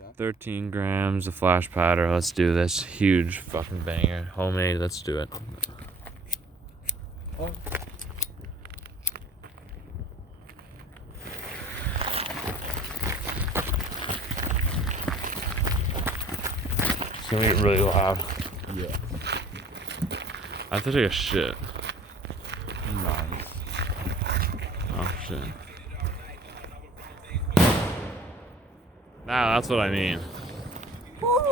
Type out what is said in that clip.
Okay. 13 grams of flash powder. Let's do this. Huge fucking banger. Homemade. Let's do it. Oh. It's gonna get really loud. Yeah. I have to take a shit. Nice. Oh shit. Nah, that's what I mean. Woo!